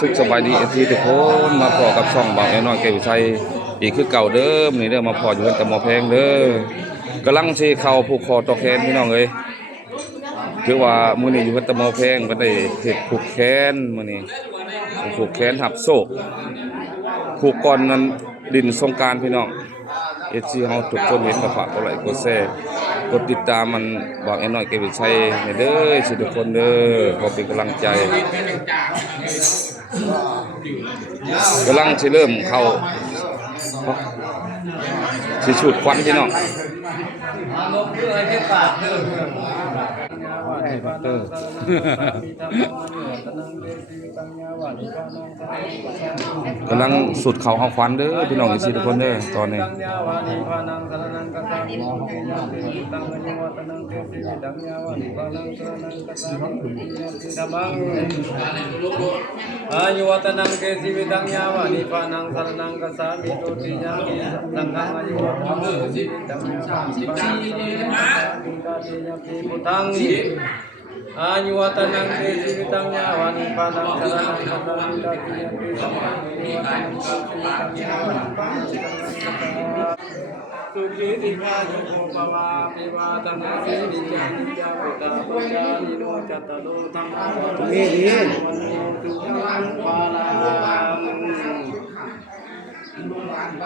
สุขสบายดีที่ทุกคนมาพอกับช่องบ่าวน้อยแก้วชัยอีกคือเก่าเดิมนี่เด้อมาพออยู่กันแต่หมอแพงเด้อกำลังสิเข้าผูกคอต่อแขนพี่น้องเอ้ยคือว่ามื้อนี้อยู่กันแต่หมอแพงก็ได้เฮ็ดผูกแขนมื้อนี้ผูกแขนหับโศกผูกก่อนนั้นดินสงกรานต์พี่น้องFCเฮาทุกคนเห็นก็ฝากกดไลค์กดแชร์กดติดตามมันบ่าวน้อยแก้วชัยให้เด้อสิทุกคนเด้อขอเป็นกำลังใจกำลังสิเริ่มเข้าสิฉุดควันพี่น้องกำลังสุดเขาเอาควันเด้อพี่น้องอีกสิทุกคนเด้อตอนนี้อายุวัตนังเกสิวิตังยาวานิพานังสรนังกัสสามิตุติยังสังฆังอายุวัตนังเกสิวิตังยาวานิพานังสรนังกัสสามิตุติยังพุทธังอายุวัตนังเกสิวิตังยาวานิพานังสรนังกัสสามิตุติยังสังฆังอายุวัตนังเกสิวิตังยาวานิพานังสรนังกัสสามิตุติยังสุขีติกายุโภปวาปิวาตังสีนิจานิจาปุตตะปัญญานิโนจัตตโลธัมมาตุตุยังปาลา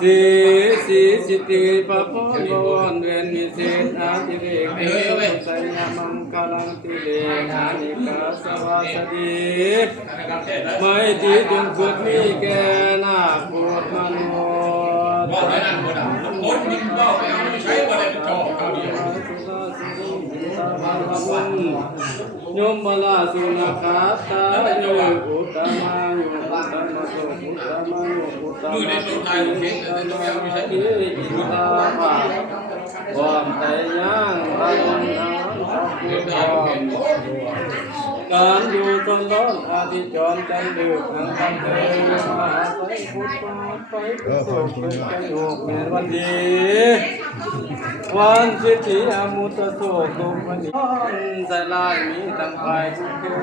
สีสิติปะพรวนเวนมิเศษอาทิเรกเอสัญญามังคลังติเลอานิกาสวาสดีไม่ที่จงฝึกมีแก่นาคปวดมโนโยมบาลาสุนัขาตาโยอุตตมาโยอุตตมาโยอุตตมาโยอุตตมาโยอุตตมาอินทาภาความแต่ยังรักน้ำความการอยู่ตนร้อนอาทิจรจันดึกทางทางเดินมาไปพุทธไปสุขเป็นกันโยกแม่วันดีวันสิทธิอมุตโสตุวันนี้ใส่ลายมีตั้งภายทุกเกิ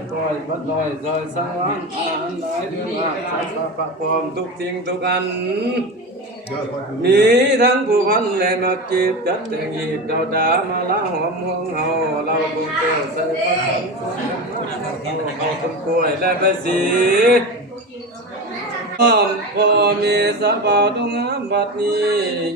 นคอยบัดลอยซอยสังวรอันหลายเรื่องอาสาประกอบทุกสิ่งทุกอันมีทั้งผู้พันและนอจิตจัดแต่งหีบดาวดามาละหอมห้องเฮาเราบุญเกิดใส่พันเขาต้นกล้วยและใบสีพอมีสบายตรงงามบัดนี้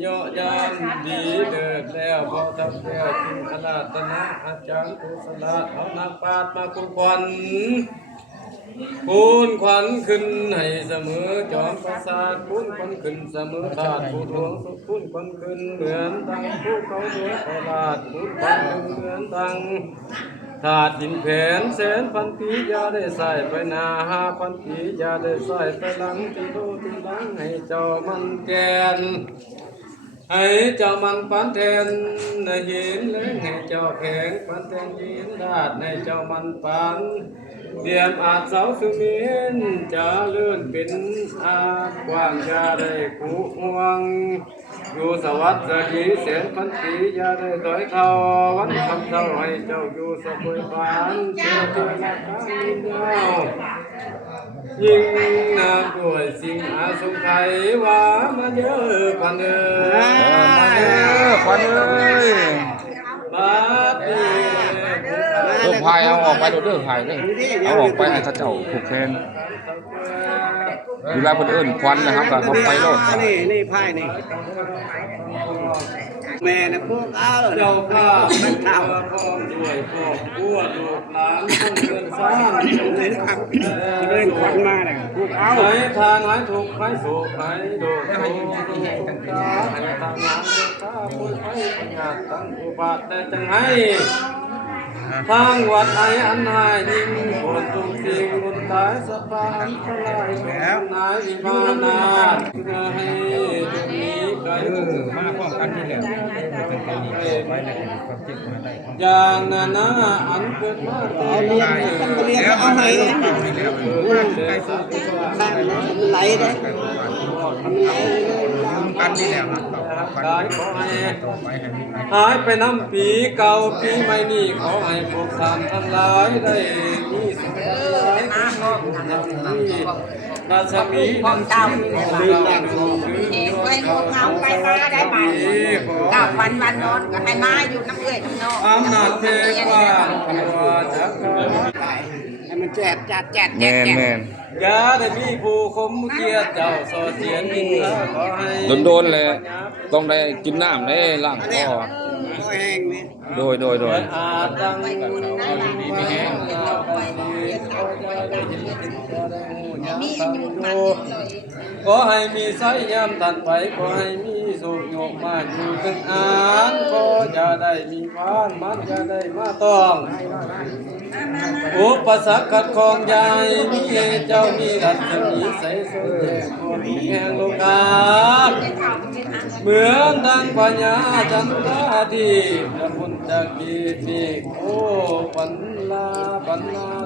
เยาะยามดีเดิดแล้วพอทำแล้วจึงขนาดตนะอาจารย์กุศลเอานักปราชญ์มาคุ้มควันคุณขวัญขึ้นให้เสมอจอมประสาทคุณขวัญขึ้นเสมอขาดผู้ทวงสุขคุณขวัญขึ้นเหมือนตังผู้เขาเดือดตลาดคุณขวัญขึ้นเหมือนตังถาดหินแผนแสนพันปียาได้ใส่ไปนา5,000 ปียาได้ใส่ไปหลังที่ดูที่หลังให้เจ้ามันแกนให้เจ้ามันปันแทนในหินเล้งให้เจ้าแข็งปันแทนหินดาดในเจ้ามันปันเดียมอาจเสาสุมินจะเลื่อนเป็นอากว้างจะได้ผู้ห่วงอยู่สวัสดีแสนพันปีอย่าได้ถอยเท่าวันคำเท่าให้เจ้าอยู่สบายบานเชื่อเชื่อละครั้งยิ่งยาวยิ่งนาด้วยสิ่งอาสงไขยว่ามาเยอะพันเอ้ย ควันเอ้ย บาดเจ็บ พายเอาออกไปโดดเด้อพายเด้อเอาออกไปให้เขาเจ้าผูกแขนเวลาเพิ่นเอิ้นควันนะครับก็เขาไปโลดนี่ไพ่นี่แม่นะพวกเอาเจ้าข้าเป็นเจ้าพ่อด้วยพ่อบัวลูกหลานคนเดินสร้างเล่นครับเล่นขวัญมาเนี่ยพวกเอาหายทางหายทุกข์หายโศกหายโดดโศกสงสารหายทางงานเดินตาป่วยไข้ปัญญาตั้งอุบาทแต่จังให้ทางวัดไอ้อันหายยิ่งบนทุกสิ่งบนตายสบายทลายแล้วนายวิมานาเพื่อให้ตรงนี้ไกลมาพร้อมกันที่แล้วเป็นตัวนี้ไว้ในความจริงมาได้อย่างนั้นนะอันเกิดมาแต่เอาเรียนเอาให้ไหลได้กันที่แล้วหายไปน้ำปีเก่าปีใหม่นี้ขอให้พวกท่านทั้งหลายได้มีสุขใจ นาสมี ของเจ้าลืมอย่างเองไปพวกเขาไปมาได้บ้านกับวันนอนก็ให้มาอยู่น้ำเอื้อยน้ำนอง อำนาจเทวาตัวจักร ให้มันแจกจัดแจก แมนแมน ยาได้มีผู้คมเกียรติเจ้าสอเสียนนินทาขอให้ โดนเลยต้องได้กินน้ำได้ล้างคอโดย อาตังดีมีแห้ง มีอยู่มัน ขอให้มีไสยามตัดไปขอให้มีสุขโยกมาอยู่ถึงอ่านขอจะได้มีพานมันจะได้มาต้องอุปสรรคขัดข้องใหญ่มีเจ้ามีรัศมีใสสดแจ้งทั่วทุกแห่งโลกาเหมือนดังปัญญาจันทราดีพระพุทธกีติโอปัญลา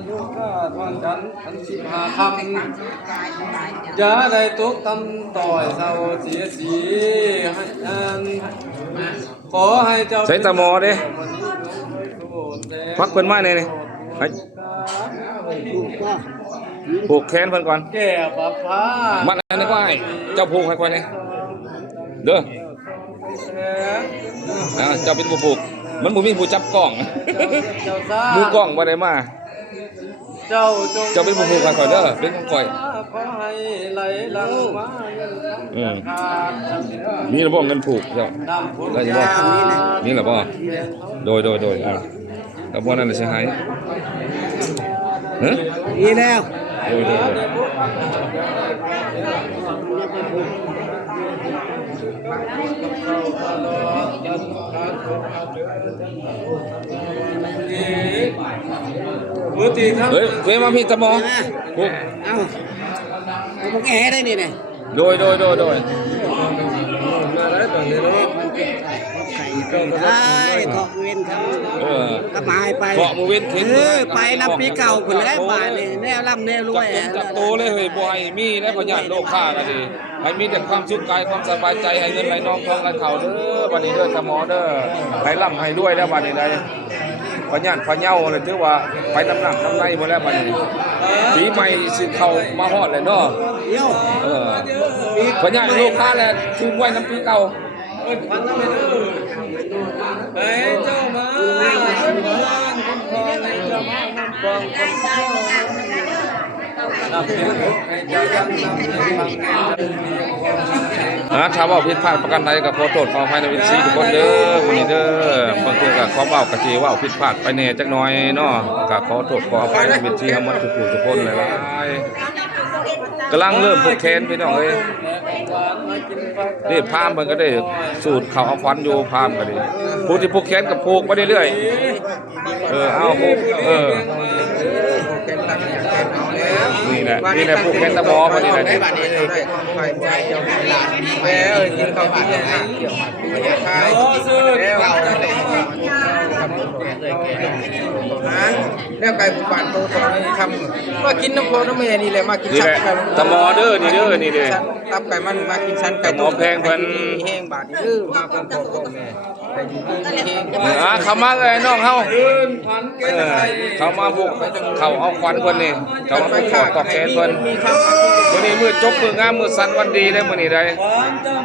โยกาทวันจันทร์อันสิบห้าคำอย่าได้ตกตำต่อยเศร้าเสียสีให้อันขอให้เจ้า ใช้ตะหมอเด้พักเพิ่นมาแน่นี่ให้ผูกแขนเพิ่นก่อน แก่ปะพา มัดอันนี้ก็ให้เจ้าผูกให้ก่อนนี่เด้อเจ้าเป็นผู้ผูกมันบ่มีผู้จับกล้อง มือกล้องบ่ได้มา เจ้า เจ้าเป็นผู้ผูกให้ก่อนเด้อเป็นของข่อย ขอให้ไหลหลังมา มีระบบเงินผูกเจ้าได้บ่มีระบ่โดยแล้วบ่นั่นน่ะสิหายฮะ มีแล้ว โดยมือตีครับ เฮ้ยเว้ยมาพี่ตะหมอผูก เอาพวกแห่ได้นี่เนี่ย โดย มาได้ตอนนี้เนาะ ไข่ได้ทอกเว้นครับ เออ ก็หายไป เกาะมือเว้นทิ้ง ไปนับปีเก่าคนแล้วบาทนี่แนวร่ำแนวรวย จับโตเลยเฮ้ยบ่ให้มีและพญานโลกค้าก็ดีให้มีแต่ความสุขกายความสบายใจให้เงินไหลนองทองไหลเข้าเด้อบัดนี้เด้อตะหมอเด้อให้ร่ำให้รวยแล้วบัดนี้ได้พญานพญาเลยถือว่าไปน้ำหนักน้ำในหมดแล้วบัดนี้ปีใหม่สิเข้ามาฮอดเลยเนาะ เดี๋ยว พญานโลกค้าแล้วถึงไว้น้ำปีเก่า ควันน้ำไม่ดื้อให้เจ้ามาคนทองให้เจ้ามาคนฟองคนเจ้านับถือให้เจ้าจังนับถือ ถ้าเว้าผิดพลาดประกันใดก็ขอโทษขออภัยในวิธีทุกคนเด้อวันนี้เด้อบางเทื่อก็ขอเว้ากะสิเว้าผิดพลาดไปแน่จักหน่อยเนาะก็ขอโทษขออภัยในวิธีทั้งหมดทุกคนหลายๆกำลังเริ่มผูกแขนพี่น้องเอ้ยนี่พามมันก็ได้สูตรเขาเอาควันอยู่พามก็ดีผู้ที่ผูกแขนกับผูกไปเรื่อยๆเอาผูกนี่แหละผูกแขนตะหมอพอดีเลยนี่ กินข้าวที่เนี่ยเกี่ยวกับที่เนี่ยข้าวแล้วแล้วไก่บุปผาโตตอนนี้ทำว่ากินน้ำโคน้ำเมนี่แหละมากิน นี่ ชั้ แห น ละ ไก่ ตะหมอเด้อนี่เด้อนี่เด้อ ตับไก่มันมากินชั้นไก่ หมอแพงเพิ่น แห้งบาทนี่มาเป็นพ่อแม่ไก่อยู่ที่แห้ง เข้ามาเลยน้องเฮาเข้ามาผูกเขาเอาควันเพิ่นนี่เขามาผูกคอตอกแขนเพิ่นมื้อนี้มื้อจบมื้องามมื้อสันวันดีได้มื้อนี้ได้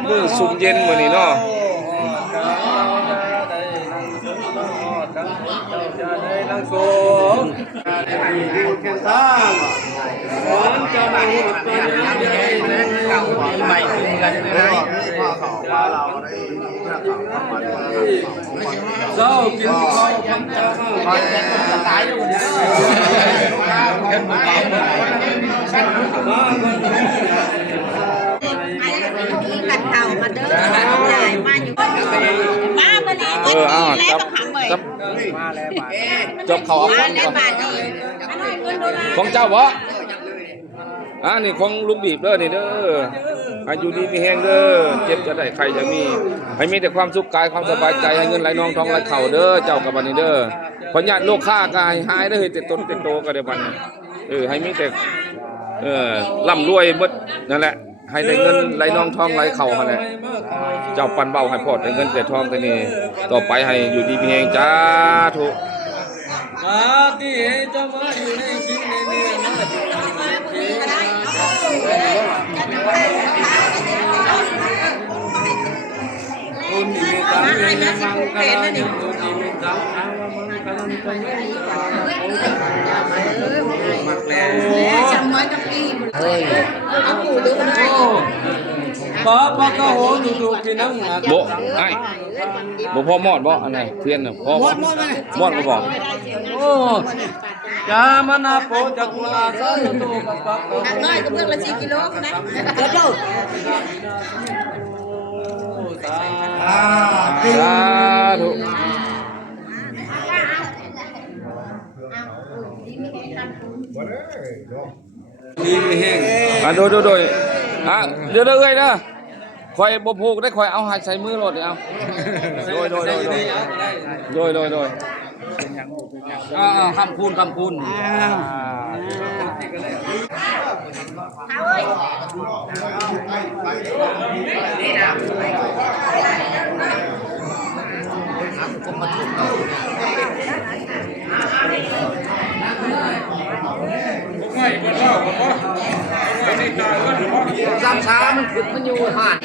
มื้อสุมเย็นมื้อนี้เนาะ นั่งโซ่อยู่แค่ทางสอนเจ้าหน้าที่ตัวนี้เก่าใหม่ขึ้นกันเลยเจ้ากินข้าวพันเจ้าตายอยู่เนี่ยกันเข่ามาเด้อใหญ่มาอยู่มาวันนี้แล้วก็ขังเลย มาแล้วบาท จบเขาเอาควัน แล้ว ก่อน บาทเลยเงินโดลา ของเจ้าบ่นี่ของลุงบีบเด้อนี่เด้ออายุดีมีแฮงเด้อเจ็บจะได้ใครจะมีให้มีแต่ความสุขกายความสบายใจให้เงินไหลนองทองไหลเข้าเด้อเจ้ากับบัดนี้เด้อพญาโลกค้ากายหายเด้อเฮ็ดแต่ตนแต่โตก็ได้บัดนี้ให้มีแต่ร่ำรวยหมดนั่นแหละให้ได้เงินไหลนองทองไหลเข้าหั่นแหละเจ้าปันเบาให้พอดได้เงินแต่ทองแต่นี่ต่อไปให้อยู่ดีมีแฮงจ้าทุ มาที่จะมาอยู่ในกินในเนื้อมา นะสิผูกแขนนั่นนี่ มักแล้ว แล้วจำไว้กับพี่เอาปู่ดูได้ ป้าป้าก็โหดูพี่น้อง โบไอ้บ่พ่อมอดบ่อันไหนเทียนน่ะพ่อมอดบ่บอก โอ้จามานาโปจักมาสาธุปัปปะ หักน้อยก็เพื่อนละ4 กิโลนะเจ้า สาธุ ดีไม่แห้ง อ่ะโดยอ่ะเดี๋ยวเอ้ยนะข่อยบ่ผูกได้ข่อยเอาให้ใส่มือรถเอาโดยคำคูณซ้ำช้ามันขึ้นมันอยู่ห่าน เ